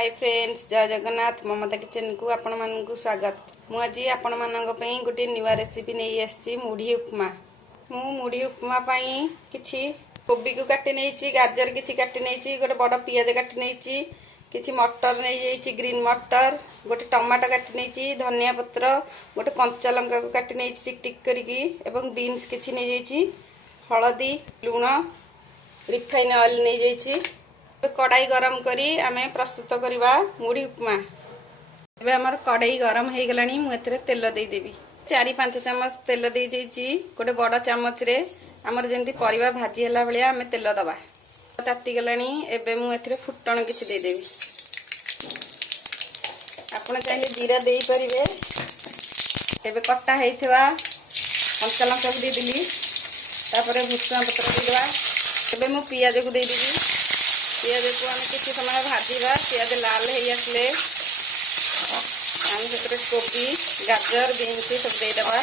Hi friends, जय जगन्नाथ। ममता kitchen को आपण मानक स्वागत। मुझे आपण मानक गोटे नुआ रेसिपी नहीं आसी मुढ़ी उपमा। मु मुढ़ी उपमा किछि कोबी को काटी नहीं, गाजर किछि काटी नहीं, गोटे बड़ पियाज काटी नहीं, किछि मटर नहीं, ग्रीन मटर, गोटे टमाटो काटी नहीं, धनिया पत्र, गोटे कंचा लंका को काटी नहीं टिक टिक करके, एवं बीन्स किछि नहीं, हलदी, लुण, रिफाइन ऑयल नहीं। कड़ाई गरम करी आमे प्रस्तुत करवा मुढ़ी उपमा। एबे हमर कड़ाई गरम हो गलानी। मुझे तेल देदेवी 4-5 चम्मच तेल दे देछि। गोटे बड़ चामच रे हमर जेंती परिवा भाजी हला भलिया आमे तेल दबा। ताती गलानी। एबे मुझे फुटण किछि दे देवी। आपण चाहे जीरा दे परिबे। एबे कट्टा हेइथवा कंचा लंका दे दिली। तापर भुसुआ पत्र दे देबा। एबे मु पियाज को दे देवी। पियाज को आम किसी समय भाजा। पियाज लाल हो आसले आम से कोबी, गाजर, बीन्स सब देदेबा।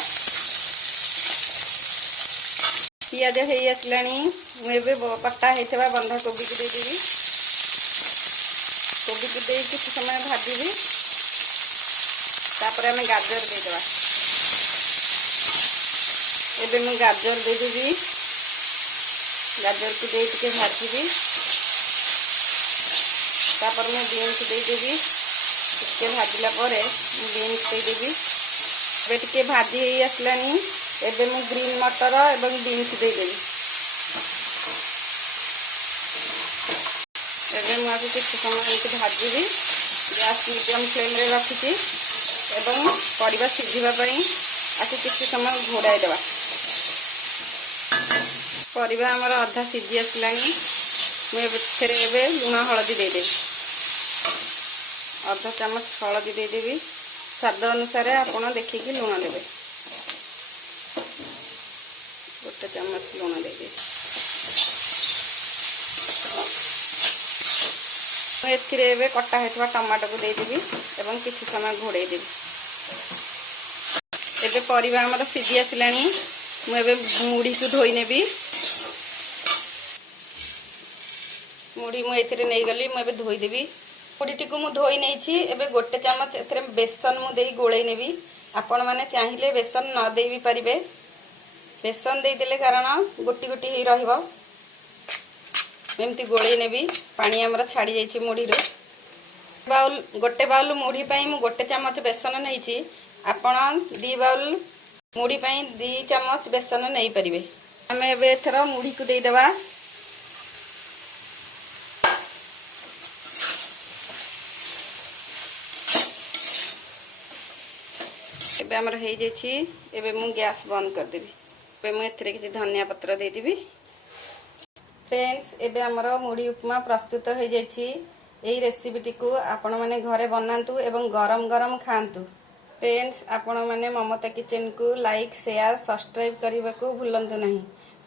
पियाज हो आसला मुझे कटा होता बंधा कोबी को देदेवी। कोबी को दे किसी समय भाजी। तापर आम गाजर देदेबा। एबे मु गाजर देदेवी। गाजर को दे टिके भाजी। तापर मैं बीन्स देदेवी। टिके भाजला बीन्स देदेवी। एबे टिके भाजी हो आसलानी। एबे मैं ग्रीन मटर एवं बीन्स देदेवी। एबे मुझे किसी समय एमती भाजी। गैस मीडियम फ्लेम रे रखी एवं परिवा सिझापी आपको किसी समय घोड़ाई देवा। परिवा आमर अधा सिझी आसलानी। मुझे लुण हलदी देदेवी। अधा चामच हलदी देदेवी। स्वाद अनुसार आपण देखिकी लुण देवे। गोटे चामच लुण देदेवी। एबे कटा होता टमाटो को देदेवी एवं किसी समय घोड़े देवी। एबे परिवा हमर सिझी आसलानी। मुझे मुढ़ी को धोई नेबी। मुढ़ी मुझे नहीं गली। मुझे धोईदेवी। मुढ़ी को मुझे धोई नहीं। एबे गोटे चामच ए बेसन मुझे गोले नेबी। आपण मैंने चाहिए बेसन न दे भी पारे। बेसन देदेले कारण गोटी गोटी ही रहिबो। एमती गोले नेबी। पानी आमर छाड़ी जाइए मुढ़ी बाउल। गोटे बाउल मुढ़ी मु गोटे चामच बेसन नहीं। आपण 2 बाउल मुढ़ी 2 चामच बेसन नहीं पारे। आम एथर मुढ़ी को देदेबा। एबे हमर हो जाइए। एबे मु गैस बंद कर देबी। एबे मु एथरे किछि धनिया पत्र दे देबी। फ्रेंड्स, एबे हमर मुढ़ी उपमा प्रस्तुत हो जाइए। एही रेसिपीटी को आपण माने घरे बनांतु एवं गरम गरम खांतु। फ्रेंड्स, आपण माने ममता किचन को लाइक, शेयर, सब्सक्राइब करने को भूलंतु नहीं।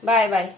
Bye bye.